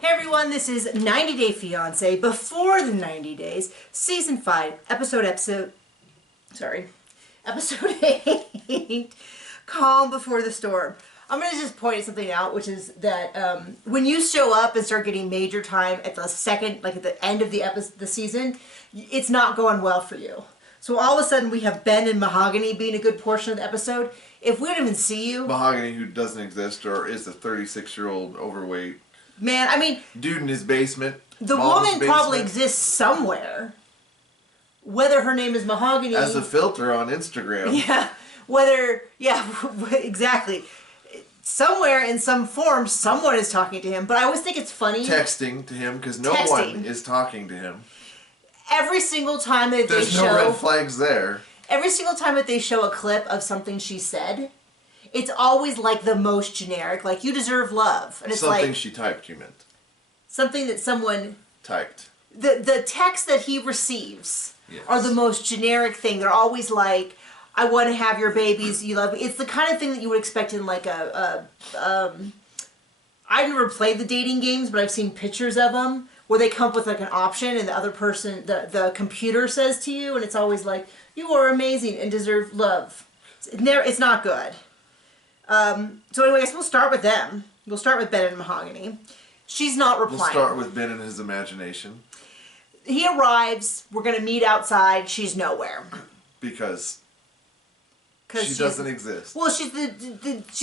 Hey everyone, this is 90 Day Fiance before the 90 days, season 5, episode 8, Calm Before the Storm. I'm going to just point something out, which is that when you show up and start getting major time at the second, like at the end of the season, it's not going well for you. So all of a sudden we have Ben and Mahogany being a good portion of the episode. If we don't even see you... Mahogany, who doesn't exist or is a 36-year-old overweight... Man, I mean... dude in his basement. The woman probably exists somewhere. Whether her name is Mahogany... As a filter on Instagram. Yeah. Whether... Yeah, exactly. Somewhere in some form, someone is talking to him. But I always think it's funny... Texting to him, because no one is talking to him. Every single time that There's no red flags there. Every single time that they show a clip of something she said, it's always like the most generic, like you deserve love, and it's something like she typed. You meant something that someone typed. The text that he receives are the most generic thing. They're always like, "I want to have your babies. You love me." It's the kind of thing that you would expect in like I've never played the dating games, but I've seen pictures of them where they come up with like an option and the other person, the computer says to you, and it's always like, "You are amazing and deserve love." It's not good. So anyway, I guess we'll start with them. We'll start with Ben and Mahogany. She's not replying. We'll start with Ben and his imagination. He arrives. We're going to meet outside. She's nowhere. Because she doesn't exist. Well, she's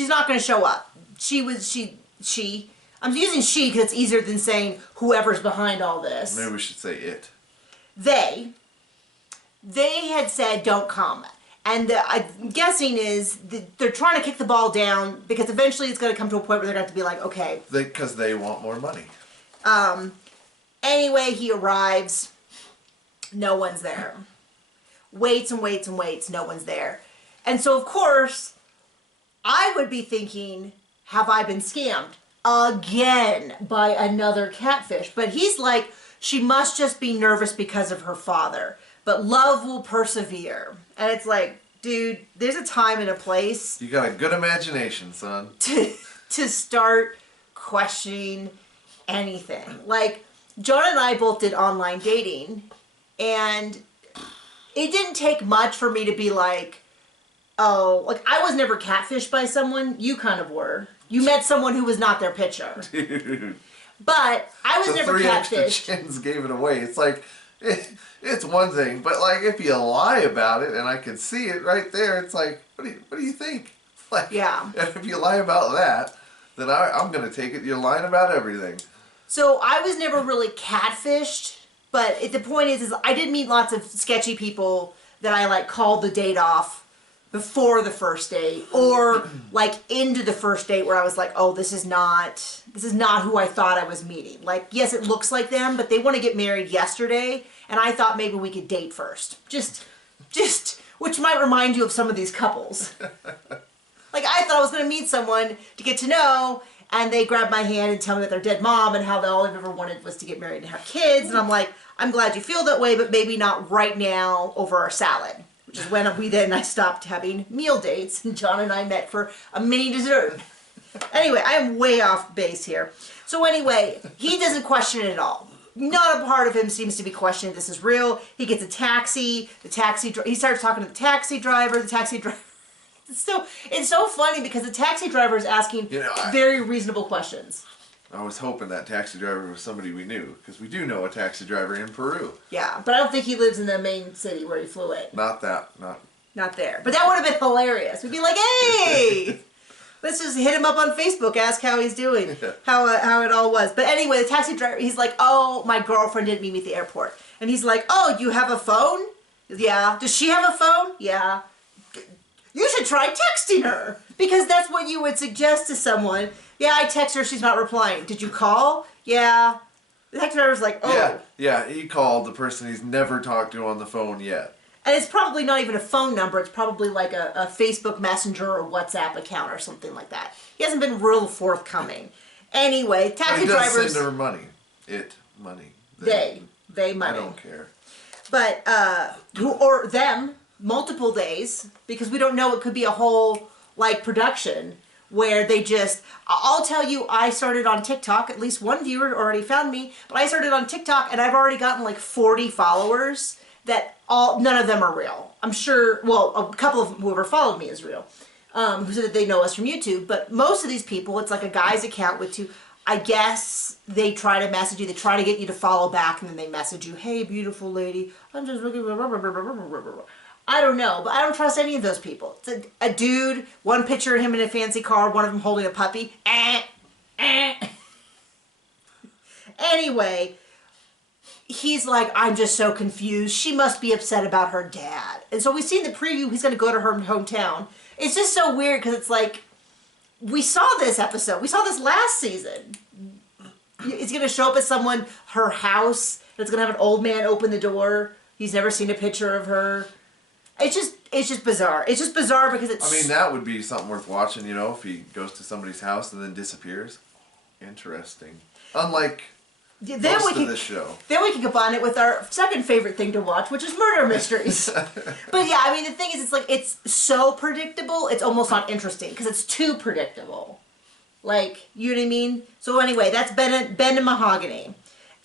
not going to show up. I'm using she because it's easier than saying whoever's behind all this. Maybe we should say it. They had said don't come. And I'm guessing is they're trying to kick the ball down because eventually it's going to come to a point where they're going to have to be like, okay. Because they want more money. Anyway, he arrives. No one's there. Waits and waits and waits. No one's there. And so, of course, I would be thinking, have I been scammed again by another catfish? But he's like, she must just be nervous because of her father. But love will persevere. And it's like, dude, there's a time and a place. You got a good imagination, son. To start questioning anything. Like, John and I both did online dating. And it didn't take much for me to be like, oh, like, I was never catfished by someone. You kind of were. You met someone who was not their picture. Dude. What I was never catfished. The 3 extra chins gave it away. It's like... It's one thing, but like if you lie about it and I can see it right there, it's like, what do you think? Like, yeah. If you lie about that, then I'm going to take it you're lying about everything. So I was never really catfished, but the point is I did meet lots of sketchy people that I like called the date off before the first date or like into the first date where I was like, oh, this is not who I thought I was meeting. Like, yes, it looks like them, but they want to get married yesterday, and I thought maybe we could date first. Just, which might remind you of some of these couples. Like, I thought I was going to meet someone to get to know, and they grab my hand and tell me that they're dead mom and how all they've ever wanted was to get married and have kids, and I'm like, I'm glad you feel that way, but maybe not right now over our salad. Which is when I stopped having meal dates, and John and I met for a mini dessert. Anyway, I am way off base here. So anyway, he doesn't question it at all. Not a part of him seems to be questioning this is real. He gets a taxi. He starts talking to the taxi driver. It's so funny because the taxi driver is asking very reasonable questions. I was hoping that taxi driver was somebody we knew, because we do know a taxi driver in Peru. Yeah, but I don't think he lives in the main city where he flew it. Not there. But that would have been hilarious. We'd be like, hey, let's just hit him up on Facebook, ask how he's doing, how it all was. But anyway, the taxi driver, he's like, oh, my girlfriend didn't meet me at the airport. And he's like, oh, you have a phone? Yeah. Does she have a phone? Yeah. You should try texting her, because that's what you would suggest to someone. Yeah, I text her, she's not replying. Did you call? Yeah. The taxi driver's like, oh. Yeah, he called the person he's never talked to on the phone yet. And it's probably not even a phone number. It's probably like a Facebook Messenger or WhatsApp account or something like that. He hasn't been real forthcoming. Anyway, taxi drivers... He does send her money. Money. They money. I don't care. But, or them, multiple days, because we don't know, it could be a whole, like, production where they just, I'll tell you, I started on TikTok, at least one viewer already found me, but I started on TikTok and I've already gotten like 40 followers that none of them are real. I'm sure, well, a couple of whoever followed me is real, who said that they know us from YouTube, but most of these people, it's like a guy's account with two, I guess they try to message you, they try to get you to follow back, and then they message you, hey, beautiful lady, I'm just looking for... I don't know, but I don't trust any of those people. It's a dude, one picture of him in a fancy car, one of them holding a puppy. Anyway, he's like, I'm just so confused. She must be upset about her dad. And so we see in the preview, he's going to go to her hometown. It's just so weird because it's like, we saw this episode. We saw this last season. It's going to show up at her house. It's going to have an old man open the door. He's never seen a picture of her. It's just bizarre. It's just bizarre because it's... I mean, that would be something worth watching, you know, if he goes to somebody's house and then disappears. Interesting. Unlike most of this show. Then we can combine it with our second favorite thing to watch, which is murder mysteries. But yeah, I mean, the thing is, it's like, it's so predictable, it's almost not interesting because it's too predictable. Like, you know what I mean? So anyway, that's Ben and Mahogany.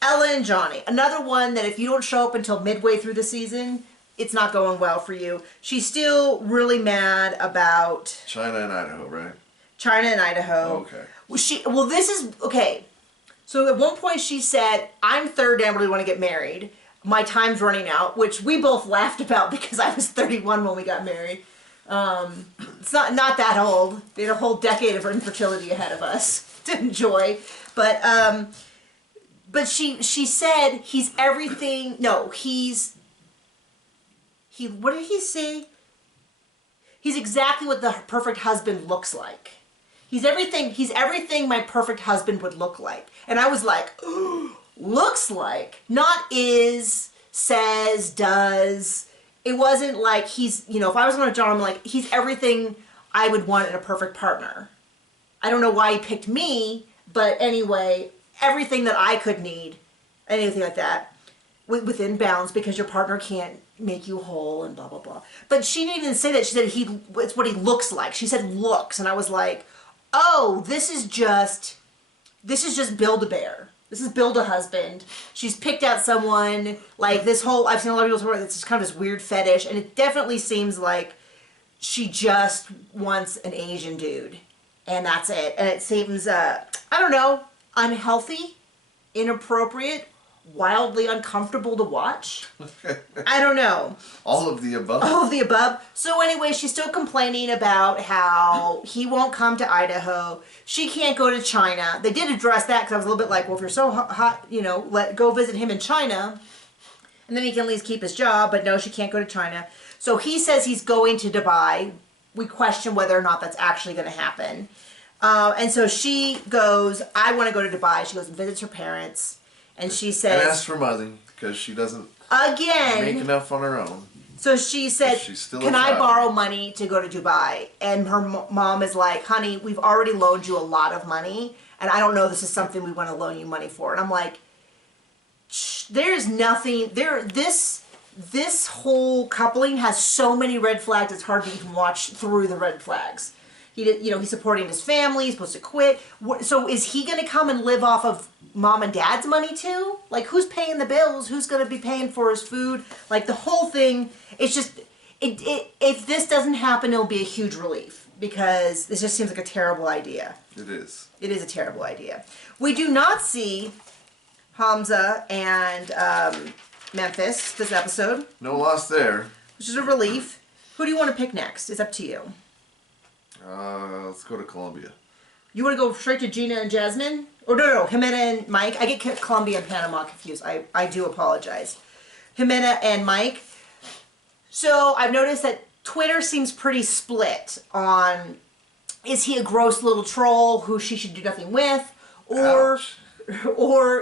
Ella and Johnny. Another one that if you don't show up until midway through the season... it's not going well for you. She's still really mad about... China and Idaho, right? China and Idaho. Okay. Well, this is... Okay. So at one point she said, I'm 30 and I really want to get married. My time's running out, which we both laughed about because I was 31 when we got married. It's not that old. We had a whole decade of infertility ahead of us to enjoy. But she said he's everything... No, what did he say? He's exactly what the perfect husband looks like. He's everything my perfect husband would look like. And I was like, looks like, not is, says, does. It wasn't like he's, you know, if I was on a job, I'm like, he's everything I would want in a perfect partner. I don't know why he picked me, but anyway, everything that I could need, anything like that, within bounds, because your partner can't make you whole and blah, blah, blah. But she didn't even say that. She said it's what he looks like. She said looks. And I was like, oh, this is just Build-A-Bear. This is Build-A-Husband. She's picked out someone, like this whole, I've seen a lot of people talk about it's just kind of this weird fetish. And it definitely seems like she just wants an Asian dude. And that's it. And it seems, I don't know, unhealthy, inappropriate, wildly uncomfortable to watch. I don't know. All of the above. All of the above. So anyway, she's still complaining about how he won't come to Idaho. She can't go to China. They did address that because I was a little bit like, well, if you're so hot, you know, go visit him in China. And then he can at least keep his job. But no, she can't go to China. So he says he's going to Dubai. We question whether or not that's actually going to happen. And so she goes, I want to go to Dubai. She goes and visits her parents. And she says... And asks for money, because she doesn't... Again... make enough on her own. So she said, can I borrow money to go to Dubai? And her mom is like, honey, we've already loaned you a lot of money, and I don't know this is something we want to loan you money for. And I'm like, there's nothing... This whole coupling has so many red flags, it's hard to even watch through the red flags. He's supporting his family, he's supposed to quit. So is he going to come and live off of mom and dad's money too? Like, who's paying the bills? Who's going to be paying for his food? Like, the whole thing, it's just, if this doesn't happen, it'll be a huge relief. Because this just seems like a terrible idea. It is. It is a terrible idea. We do not see Hamza and Memphis this episode. No loss there. Which is a relief. Who do you want to pick next? It's up to you. Let's go to Colombia. You want to go straight to Gino and Jasmine? Or no, Ximena and Mike. I get Colombia and Panama confused. I do apologize. Ximena and Mike. So I've noticed that Twitter seems pretty split on, is he a gross little troll who she should do nothing with? Or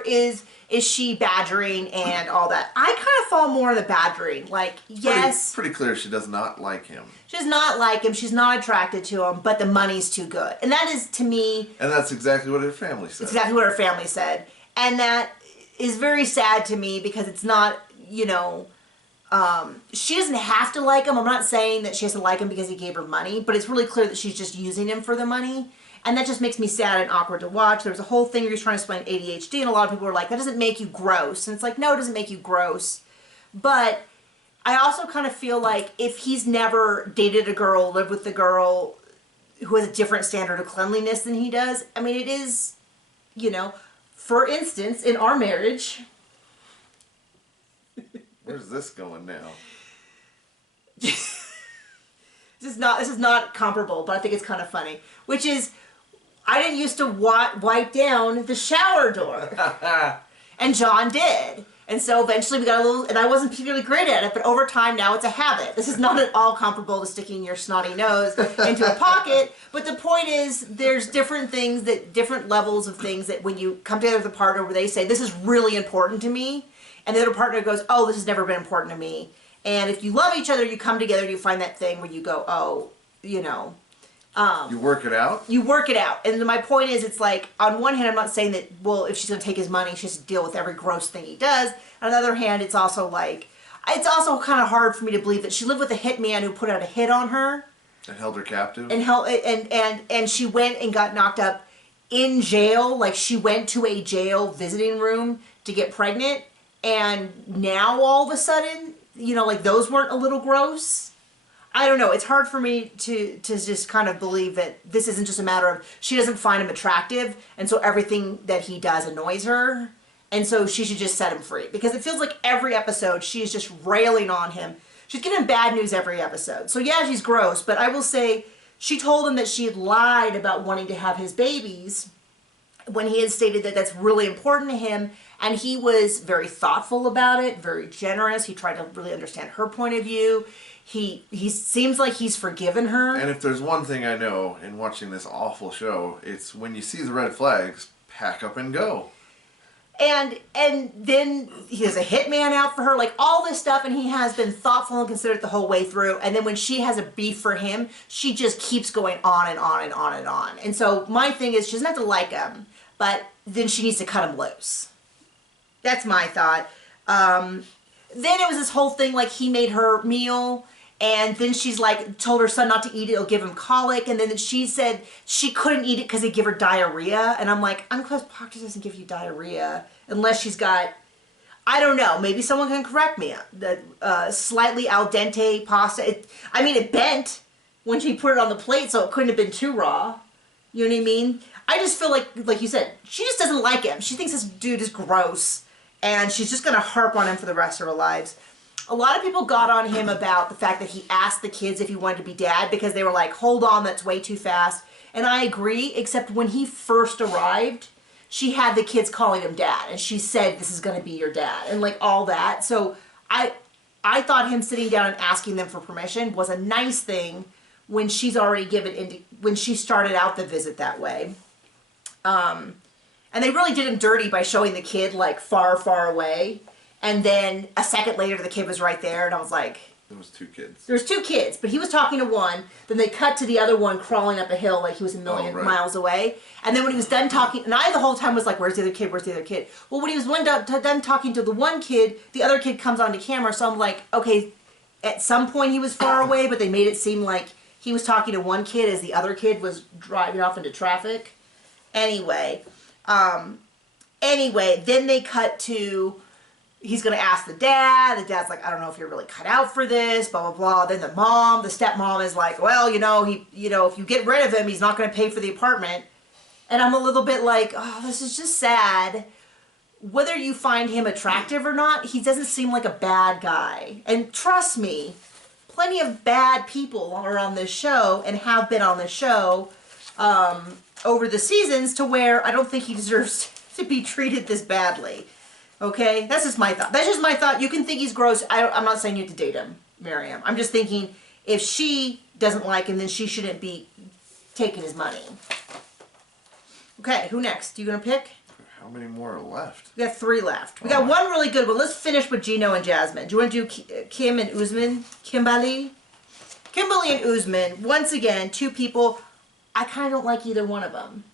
is she badgering and all that? I kind of fall more on the badgering. Like, yes. Pretty clear she does not like him. She does not like him. She's not attracted to him, but the money's too good. And that is, to me... And that's exactly what her family said. It's exactly what her family said. And that is very sad to me because it's not, She doesn't have to like him. I'm not saying that she has to like him because he gave her money, but it's really clear that she's just using him for the money. And that just makes me sad and awkward to watch. There was a whole thing where he was trying to explain ADHD, and a lot of people were like, that doesn't make you gross. And it's like, no, it doesn't make you gross. But I also kind of feel like if he's never dated a girl, lived with a girl who has a different standard of cleanliness than he does, I mean, it is, you know, for instance, in our marriage. Where's this going now? This is not comparable, but I think it's kind of funny. Which is, I didn't used to wipe down the shower door. And John did. And so eventually we got a little, and I wasn't particularly great at it, but over time now it's a habit. This is not at all comparable to sticking your snotty nose into a pocket, but the point is there's different things different levels of things that when you come together with a partner where they say, this is really important to me, and the other partner goes, oh, this has never been important to me. And if you love each other, you come together and you find that thing where you go, oh, you know. You work it out? You work it out. And my point is, it's like, on one hand, I'm not saying that, well, if she's going to take his money, she has to deal with every gross thing he does. On the other hand, it's also like, it's also kind of hard for me to believe that she lived with a hitman who put out a hit on her. And held her captive? And she went and got knocked up in jail. Like, she went to a jail visiting room to get pregnant. And now, all of a sudden, you know, like, those weren't a little gross. I don't know. It's hard for me to just kind of believe that this isn't just a matter of she doesn't find him attractive, and so everything that he does annoys her, and so she should just set him free. Because it feels like every episode she is just railing on him. She's giving him bad news every episode. So yeah, she's gross, but I will say she told him that she had lied about wanting to have his babies when he had stated that that's really important to him, and he was very thoughtful about it, very generous. He tried to really understand her point of view. He seems like he's forgiven her. And if there's one thing I know in watching this awful show, it's when you see the red flags, pack up and go. And then he has a hitman out for her, like all this stuff, and he has been thoughtful and considerate the whole way through. And then when she has a beef for him, she just keeps going on and on and on and on. And so my thing is, she doesn't have to like him, but then she needs to cut him loose. That's my thought. Then it was this whole thing, like he made her meal, and then she's like, told her son not to eat it, it'll give him colic, and then she said she couldn't eat it because it'd give her diarrhea, and I'm like, unclosed pocket doesn't give you diarrhea, unless she's got, I don't know, maybe someone can correct me, the slightly al dente pasta, it bent when she put it on the plate, so it couldn't have been too raw, you know what I mean? I just feel like you said, she just doesn't like him, she thinks this dude is gross, and she's just going to harp on him for the rest of her lives. A lot of people got on him about the fact that he asked the kids if he wanted to be dad because they were like, hold on, that's way too fast. And I agree, except when he first arrived, she had the kids calling him dad. And she said, this is going to be your dad. And like all that. So I thought him sitting down and asking them for permission was a nice thing when she's already when she started out the visit that way. And they really did him dirty by showing the kid like far, far away. And then a second later, the kid was right there, and I was like... There was two kids. There was two kids, but he was talking to one. Then they cut to the other one crawling up a hill like he was a million miles away. And then when he was done talking... And I the whole time was like, where's the other kid? Where's the other kid? Well, when he was done talking to the one kid, the other kid comes onto camera. So I'm like, okay, at some point he was far away, but they made it seem like he was talking to one kid as the other kid was driving off into traffic. Anyway, then they cut to... He's going to ask the dad. The dad's like, I don't know if you're really cut out for this, blah, blah, blah. Then the stepmom is like, well, if you get rid of him, he's not going to pay for the apartment. And I'm a little bit like, oh, this is just sad. Whether you find him attractive or not, he doesn't seem like a bad guy. And trust me, plenty of bad people are on this show and have been on this show over the seasons to where I don't think he deserves to be treated this badly. Okay, that's just my thought. That's just my thought. You can think he's gross. I'm not saying you have to date him, Miriam. I'm just thinking if she doesn't like him, then she shouldn't be taking his money. Okay, who next? You gonna pick? How many more are left? We got 3 left. We got one really good one. Let's finish with Gino and Jasmine. Do you want to do Kim and Usman? Kimberly and Usman. Once again, 2 people. I kind of don't like either one of them.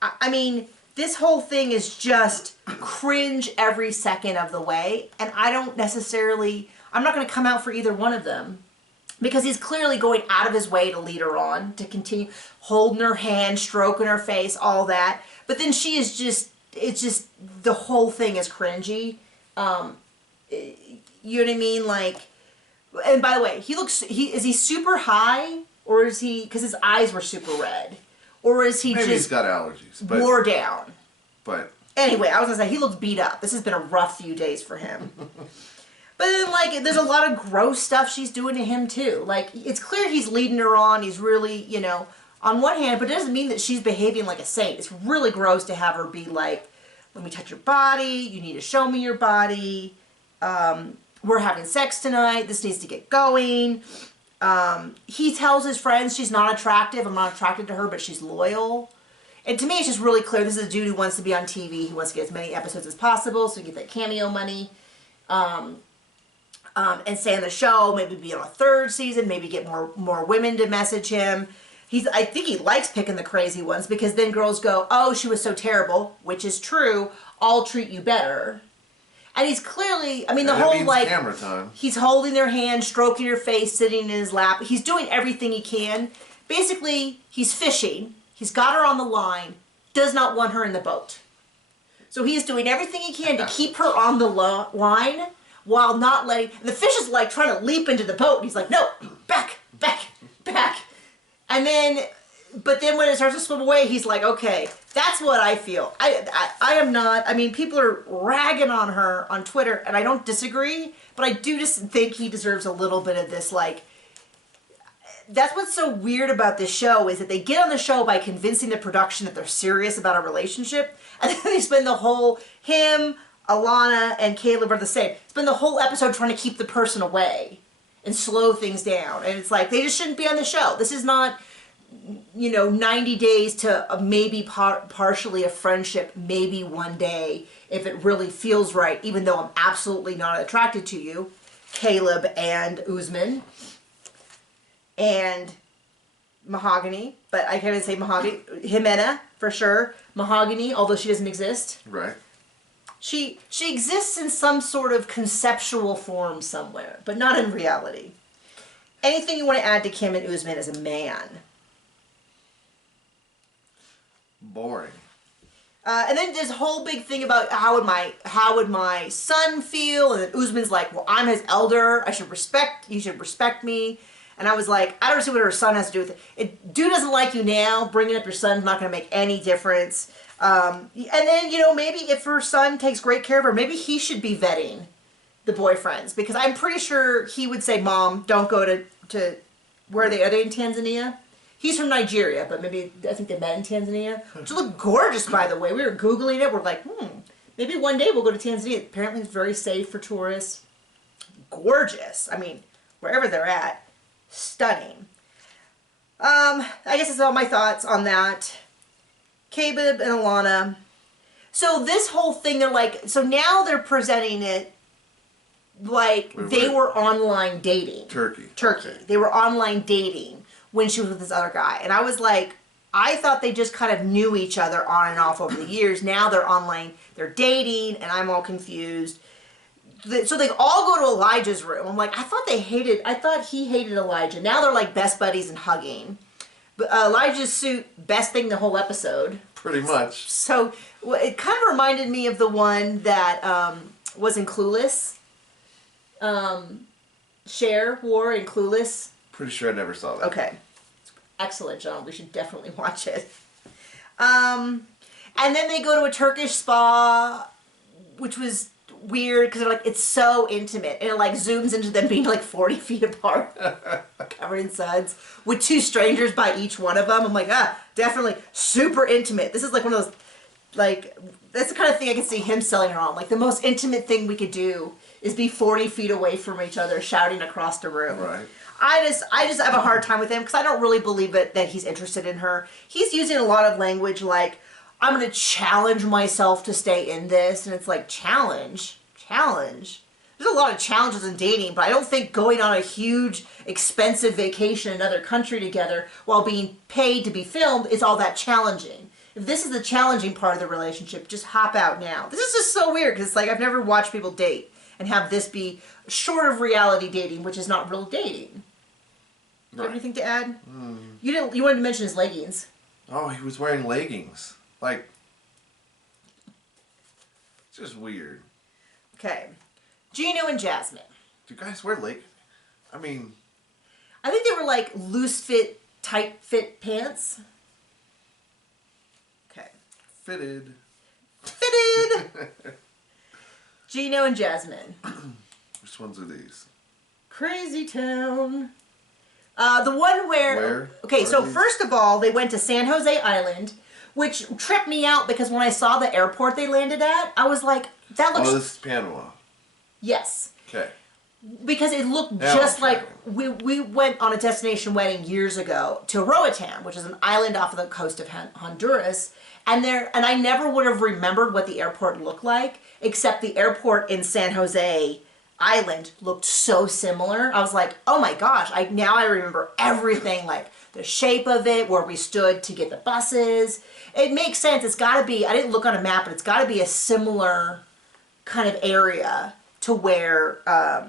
I mean... This whole thing is just cringe every second of the way, and I don't necessarily, I'm not going to come out for either one of them. Because he's clearly going out of his way to lead her on, to continue holding her hand, stroking her face, all that. But then she is just, it's just, the whole thing is cringy. You know what I mean? Like, and by the way, is he super high? Or is he, because his eyes were super red. Or is he Maybe just he's got allergies, but, wore down? But anyway, I was going to say, he looks beat up. This has been a rough few days for him. But then, like, there's a lot of gross stuff she's doing to him, too. Like, it's clear he's leading her on. He's really, you know, on one hand, but it doesn't mean that she's behaving like a saint. It's really gross to have her be like, let me touch your body. You need to show me your body. We're having sex tonight. This needs to get going. He tells his friends she's not attractive. I'm not attracted to her, but she's loyal. And to me, it's just really clear. This is a dude who wants to be on TV. He wants to get as many episodes as possible so he can get that cameo money. And stay on the show, maybe be on a third season, maybe get more women to message him. I think he likes picking the crazy ones because then girls go, oh, she was so terrible, which is true. I'll treat you better. And he's clearly, I mean, the whole, like, camera time. He's holding their hand, stroking her face, sitting in his lap. He's doing everything he can. Basically, he's fishing. He's got her on the line, does not want her in the boat. So he is doing everything he can to keep her on the line, while not letting, the fish is like trying to leap into the boat. And he's like, no, back. And then, but then when it starts to swim away, he's like, okay, that's what I feel. I am not, I mean, people are ragging on her on Twitter, and I don't disagree, but I do just think he deserves a little bit of this, like, that's what's so weird about this show is that they get on the show by convincing the production that they're serious about a relationship, and then they spend the whole, Alana and Caleb are the same. Spend the whole episode trying to keep the person away and slow things down. And it's like, they just shouldn't be on the show. This is not, you know, 90 days to maybe partially a friendship, maybe one day, if it really feels right, even though I'm absolutely not attracted to you. Caleb and Usman. And Mahogany. But I can't even say Mahogany. Ximena, for sure. Mahogany, although she doesn't exist. Right. She exists in some sort of conceptual form somewhere, but not in reality. Anything you want to add to Kim and Usman as a man? Boring. And then this whole big thing about how would my son feel, and then Usman's like, well, I'm his elder. He should respect me. And I was like, I don't see what her son has to do with it. Dude doesn't like you now. Bringing up your son's not going to make any difference. And then, you know, maybe if her son takes great care of her, maybe he should be vetting the boyfriends. Because I'm pretty sure he would say, Mom, don't go to where are they in Tanzania? He's from Nigeria, but maybe, I think they met in Tanzania. Which looked gorgeous, by the way. We were Googling it. We're like, maybe one day we'll go to Tanzania. Apparently it's very safe for tourists. Gorgeous. I mean, wherever they're at, stunning. I guess that's all my thoughts on that. Caleb and Alana. So this whole thing, they're like, so now they're presenting it like they were online dating. Turkey. Okay. They were online dating when she was with this other guy. And I was like, I thought they just kind of knew each other on and off over the years. Now they're online, they're dating, and I'm all confused. So they all go to Elijah's room. I'm like, I thought he hated Elijah. Now they're like best buddies and hugging. But Elijah's suit, best thing the whole episode. Pretty much. So it kind of reminded me of the one that was in Clueless. Cher wore in Clueless. Pretty sure I never saw that. Okay. Excellent, John. We should definitely watch it. And then they go to a Turkish spa, which was weird because they're like, it's so intimate. And it like zooms into them being like 40 feet apart, covered in suds, with two strangers by each one of them. I'm like, definitely super intimate. This is like one of those, like, that's the kind of thing I can see him selling her on. Like, the most intimate thing we could do is be 40 feet away from each other, shouting across the room. Right. I just have a hard time with him because I don't really believe it that he's interested in her. He's using a lot of language like, I'm going to challenge myself to stay in this. And it's like, challenge. There's a lot of challenges in dating, but I don't think going on a huge, expensive vacation in another country together while being paid to be filmed is all that challenging. If this is the challenging part of the relationship, just hop out now. This is just so weird because it's like I've never watched people date and have this be short of reality dating, which is not real dating. Do you have anything to add? You wanted to mention his leggings. Oh, he was wearing leggings. Like, it's just weird. Okay. Gino and Jasmine. Do guys wear leggings? I mean... I think they were like loose fit, tight fit pants. Okay. Fitted. Gino and Jasmine. Which ones are these? Crazy Town. The one where... Okay, so these? first of all, they went to San Jose Island, which tripped me out because when I saw the airport they landed at, I was like, that looks... Oh, this is Panama. Yes. Okay. Because it looked Now just I'm like... We went on a destination wedding years ago to Roatan, which is an island off of the coast of Honduras, and I never would have remembered what the airport looked like, except the airport in San Jose Island looked so similar. I was like, oh my gosh, now I remember everything, like the shape of it, where we stood to get the buses. It makes sense. It's got to be, I didn't look on a map, but it's got to be a similar kind of area to where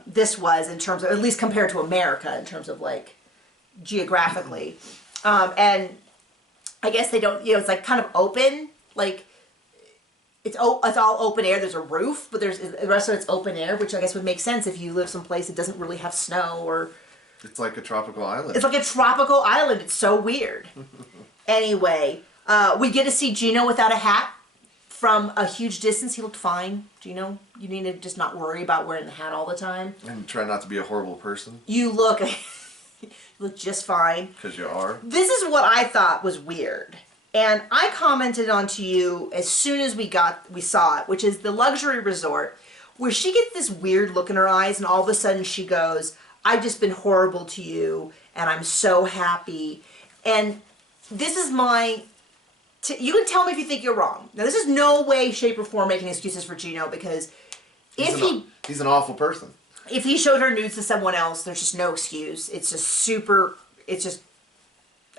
this was in terms of, at least compared to America, in terms of like geographically. And I guess they don't, it's like kind of open, like it's all open air. There's a roof, but the rest of it's open air, which I guess would make sense if you live someplace that doesn't really have snow or... It's like a tropical island. It's like a tropical island. It's so weird. Anyway, we get to see Gino without a hat from a huge distance. He looked fine. Gino, you need to just not worry about wearing the hat all the time. And try not to be a horrible person. You look just fine. Because you are. This is what I thought was weird. And I commented on to you as soon as we saw it, which is the luxury resort, where she gets this weird look in her eyes and all of a sudden she goes, I've just been horrible to you and I'm so happy. And this is you can tell me if you think you're wrong. Now this is no way, shape, or form making excuses for Gino, because he's an awful person. If he showed her nudes to someone else, there's just no excuse. It's just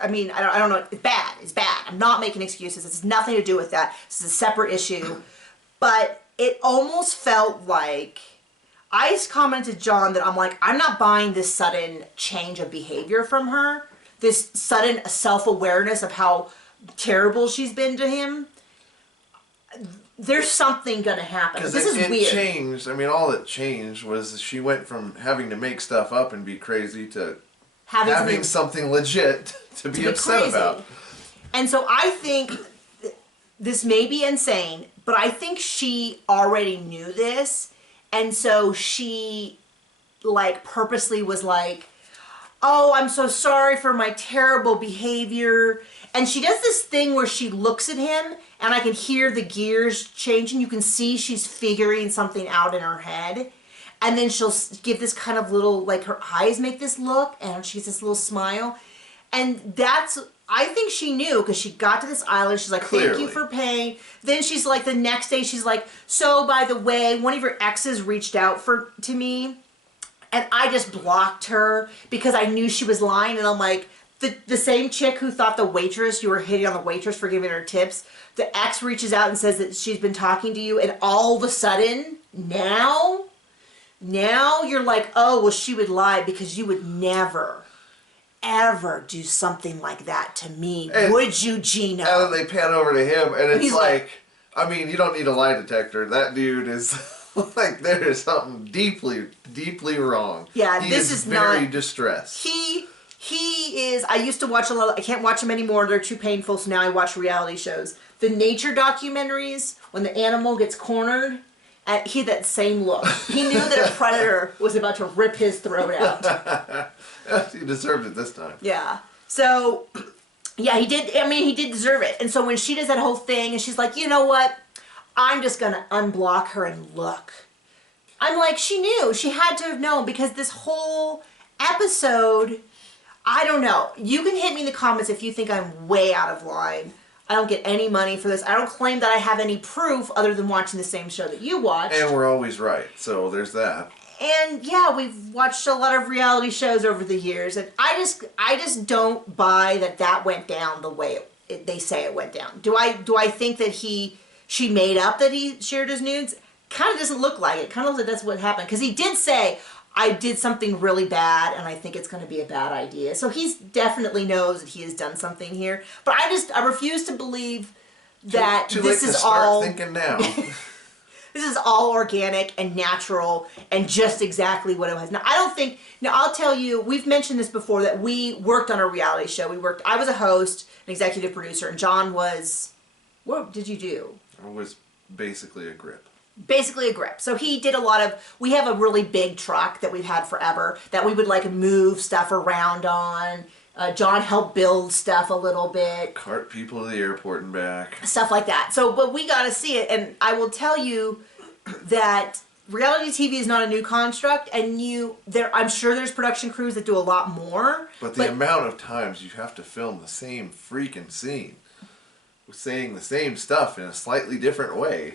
I mean, I don't know. It's bad. It's bad. I'm not making excuses. It's nothing to do with that. This is a separate issue. But it almost felt like, I commented to John that I'm like, I'm not buying this sudden change of behavior from her. This sudden self-awareness of how terrible she's been to him. There's something going to happen. This is weird. It changed. I mean, all that changed was she went from having to make stuff up and be crazy to having something legit to be upset about. And so I think this may be insane, but I think she already knew this, and so she like purposely was like, oh, I'm so sorry for my terrible behavior. And she does this thing where she looks at him and I can hear the gears changing. You can see she's figuring something out in her head. And then she'll give this kind of little, like her eyes make this look and she gets this little smile. And I think she knew, because she got to this island. She's like, thank you for paying. Then she's like, the next day she's like, so by the way, one of your exes reached out to me and I just blocked her because I knew she was lying. And I'm like, the same chick who thought you were hitting on the waitress for giving her tips, the ex reaches out and says that she's been talking to you, and all of a sudden, now you're like, oh, well, she would lie because you would never, ever do something like that to me. Would you, Gino? And then they pan over to him, and it's like, I mean, you don't need a lie detector. That dude is like, there is something deeply, deeply wrong. Yeah, this is very distressed. He is, I used to watch a lot, I can't watch them anymore, they're too painful, so now I watch reality shows. The nature documentaries, when the animal gets cornered, he had that same look. He knew that a predator was about to rip his throat out. He deserved it this time. Yeah. So, yeah, he did, he did deserve it. And so when she does that whole thing, and she's like, you know what, I'm just going to unblock her and look. I'm like, she knew. She had to have known, because this whole episode, I don't know. You can hit me in the comments if you think I'm way out of line. I don't get any money for this. I don't claim that I have any proof other than watching the same show that you watched. And we're always right, so there's that. And yeah, we've watched a lot of reality shows over the years, and I just don't buy that went down the way they say it went down. Do I think that she made up that he shared his nudes? kind of doesn't look like it. Kind of looks like that's what happened. Because he did say, I did something really bad and I think it's going to be a bad idea. So he definitely knows that he has done something here. But I refuse to believe that too this late is to start all... thinking now. This is all organic and natural and just exactly what it was. Now, I don't think... Now, I'll tell you, we've mentioned this before, that we worked on a reality show. I was a host, an executive producer, and John was... What did you do? I was basically a grip. Basically a grip. So he did a lot of... We have a really big truck that we've had forever that we would like move stuff around on. John helped build stuff a little bit. Cart people to the airport and back. Stuff like that. So, but we got to see it. And I will tell you that reality TV is not a new construct. And I'm sure there's production crews that do a lot more. But the amount of times you have to film the same freaking scene, saying the same stuff in a slightly different way.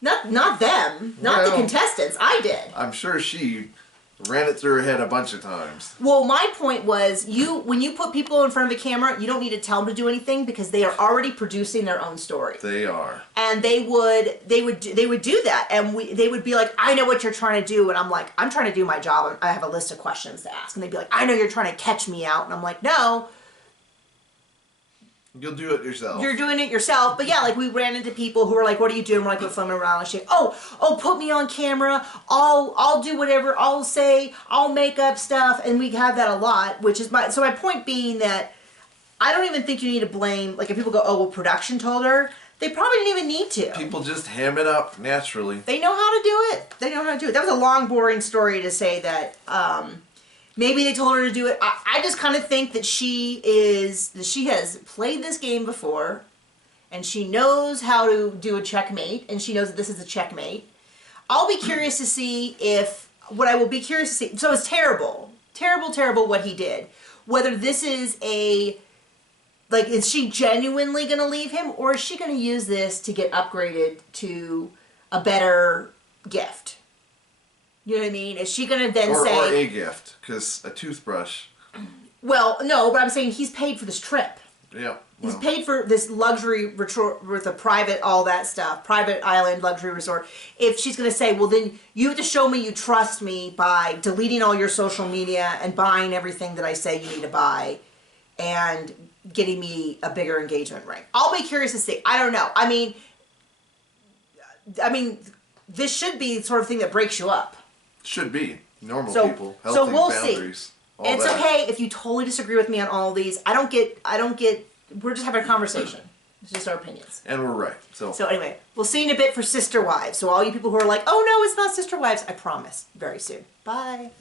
Not them. Not the contestants. I did. I'm sure she ran it through her head a bunch of times. Well, my point was, when you put people in front of a camera, you don't need to tell them to do anything because they are already producing their own story. They are. And they would do that, and they would be like, I know what you're trying to do, and I'm like, I'm trying to do my job. I have a list of questions to ask, and they'd be like, I know you're trying to catch me out, and I'm like, no. You'll do it yourself. You're doing it yourself. But yeah, like we ran into people who were like, what are you doing? We're like, we're filming around and shit. Oh, put me on camera. I'll do whatever. I'll make up stuff. And we have that a lot, which is so my point being that I don't even think you need to blame, like if people go, oh, well, production told her. They probably didn't even need to. People just ham it up naturally. They know how to do it. That was a long, boring story to say that, maybe they told her to do it. I just kind of think that she has played this game before, and she knows how to do a checkmate, and she knows that this is a checkmate. I'll be curious to see so it's terrible what he did. Whether this is is she genuinely going to leave him, or is she going to use this to get upgraded to a better gift? You know what I mean? Is she going to then say... Or a gift, because a toothbrush... Well, no, but I'm saying he's paid for this trip. Yeah. Well. He's paid for this luxury resort with a private, all that stuff, private island luxury resort. If she's going to say, well, then you have to show me you trust me by deleting all your social media and buying everything that I say you need to buy and getting me a bigger engagement ring. I'll be curious to see. I don't know. I mean, this should be the sort of thing that breaks you up. Should be. Normal people. Healthy so we'll boundaries. See. It's okay if you totally disagree with me on all of these. I don't get, we're just having a conversation. It's just our opinions. And we're right. So anyway, we'll see in a bit for Sister Wives. So all you people who are like, oh no, it's not Sister Wives, I promise, very soon. Bye.